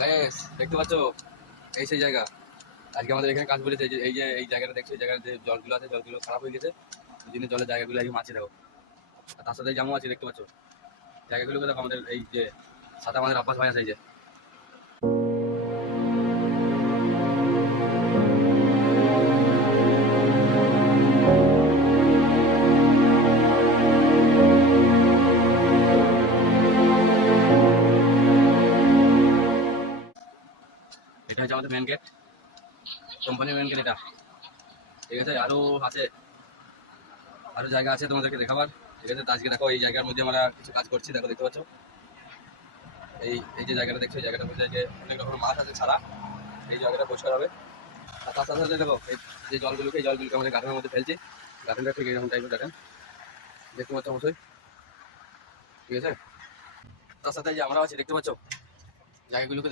Guys দেখতে পাচ্ছ, এই সেই জায়গা। আজকে আমাদের এখানে কাজ বলেছে, যে এই জায়গাটা দেখছো, এই জায়গার যে জলগুলো আছে, জলগুলো খারাপ হয়ে গেছে। ওই জন্য জলের জায়গাগুলো আজকে মাছি দেখো। আর তার সাথে জামও আছে, দেখতে পাচ্ছ জায়গাগুলোকে দেখো। আমাদের এই যে সাথে আমাদের আব্বাস ভাই আছে, এই যে এটা হচ্ছে আমাদের মেন গেট, কোম্পানির মেন গেট এটা। ঠিক আছে, আরো আছে, আরো জায়গা আছে তোমাদেরকে দেখাবার। ঠিক আছে, তো আজকে দেখো এই জায়গার মধ্যে আমরা কিছু কাজ করছি, দেখো দেখতে পাচ্ছ। এই এই যে জায়গাটা দেখছো, এই জায়গাটার মধ্যে যে অনেক রকমের মাছ আছে ছাড়া, এই জায়গাটা পরিষ্কার হবে। আর তার সাথে সাথে দেখো এই যে জলগুলোকে, এই জলগুলোকে আমাদের গার্ডেনের মধ্যে ফেলছি। গার্ডেনটা ঠিক এরকম টাইপের গার্ডেন, দেখতে পাচ্ছ অবশ্যই। ঠিক আছে, তার সাথে এই যে আমরা আছি, দেখতে পাচ্ছ জায়গাগুলোকে।